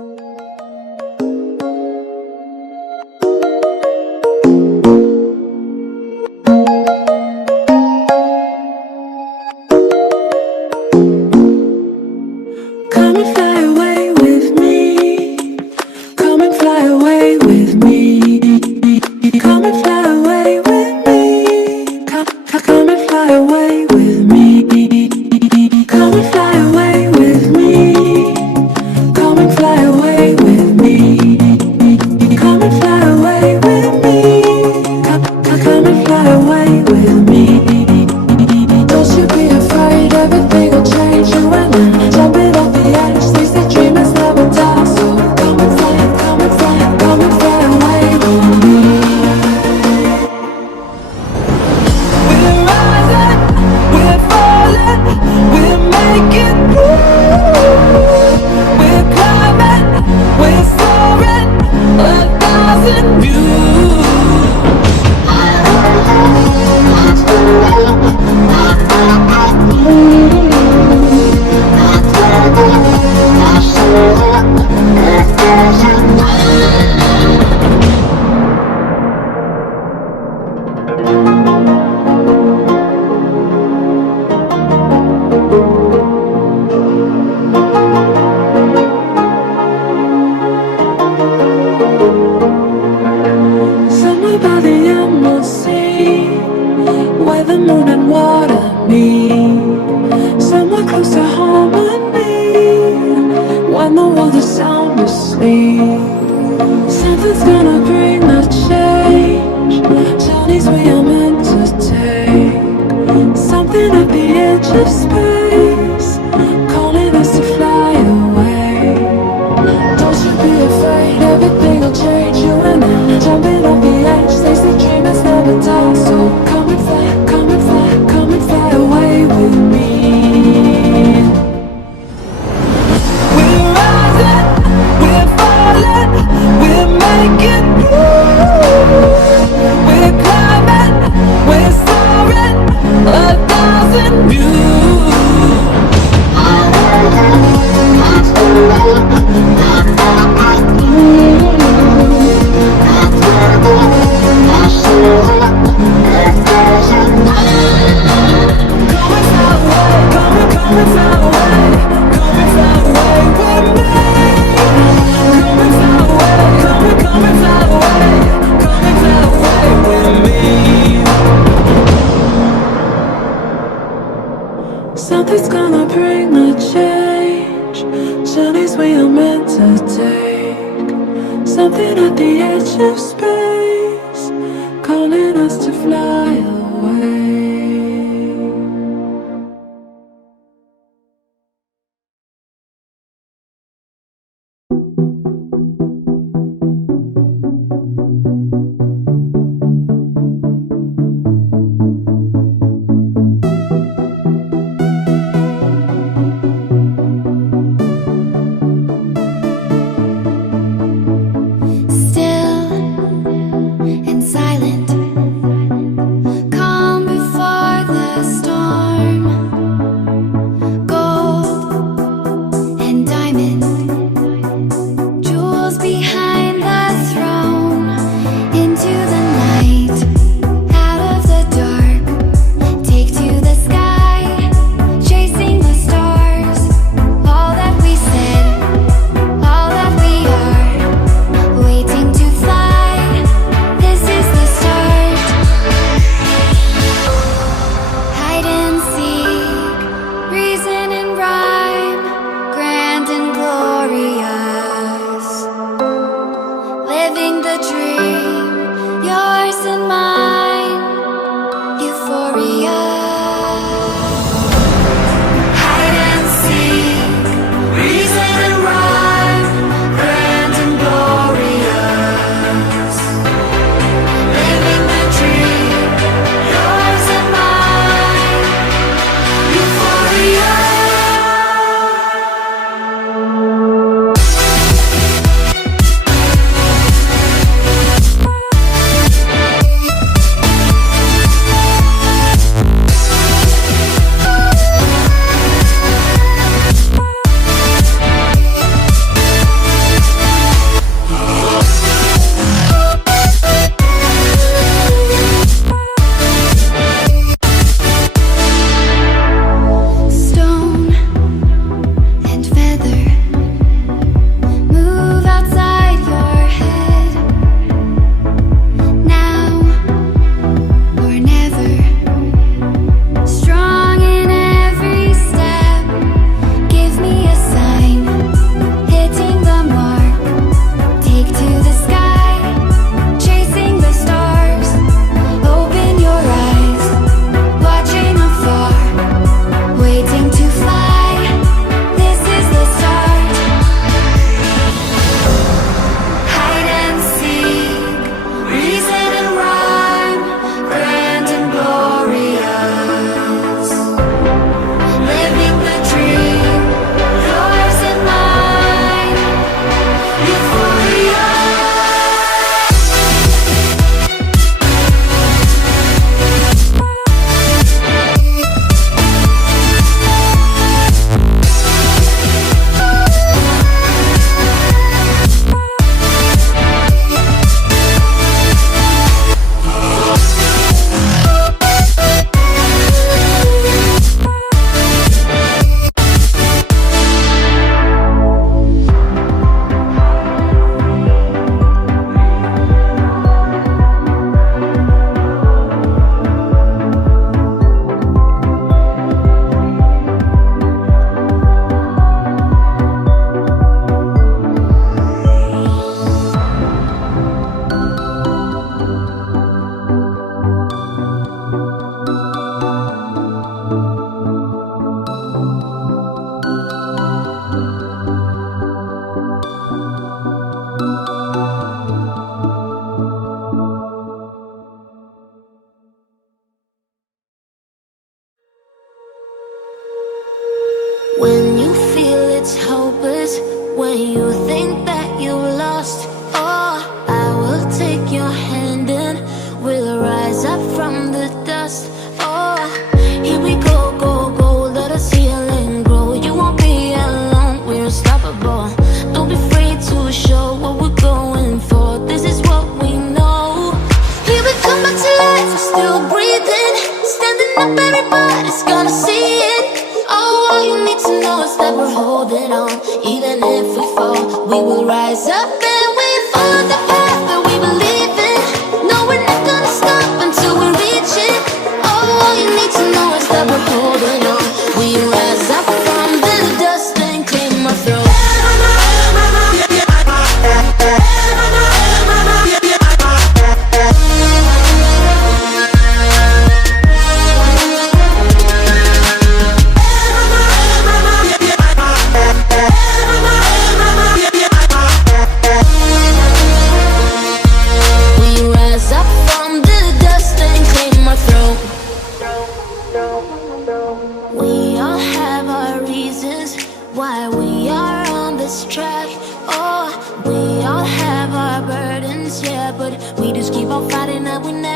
Come and fly away with me. Come and fly away with me. Come and fly away with me. Come and fly away with me. Come and fly away with me. Come and fly away with me. Come and fly away with me. Come and fly away with me. Don't you be afraid, everything will change. You and I, jumping off the edge. They say dreamers never die. So come and fly, come and fly, come and fly away with me. We're rising, we're falling, we're making moves. We're climbing, we're soaring, 1,000 views. Somewhere by the emerald sea, where the moon and water meet. Somewhere close to harmony, when the world is sound asleep. Something's gonna bring the change, journeys we are meant to take. Something at the edge of space, calling us to fly away. Don't you be afraid, everything will change. You and I, jumping off the edge. They say dreamers never die. So come and fly, come and fly, come and fly away with me. We're rising, we're falling, we're making moves. We're climbing, we're soaring, 1,000 views. Something's gonna bring the change, journeys we are meant to take. Something at the edge of space, calling us to fly away. Still and silent, When you think that you lost, oh, I will take your hand and we'll rise up from the dust. Oh, here we go, go, go, let us heal and grow. You won't be alone, we're unstoppable. Don't be afraid to show what we're going for. This is what we know. Here we come back to life, we're still breathing. Standing up, everybody's gonna see it. Oh, all you need to know is that we're holding on. Even if we fall, we will rise up and we follow the path that we believe in. No, we're not gonna stop until we reach it. Oh, all you need to know is that we're holding on. We rise up from the dust and claim our throne. We all have our reasons why we are on this track. Oh, we all have our burdens, yeah, but we just keep on fighting and we never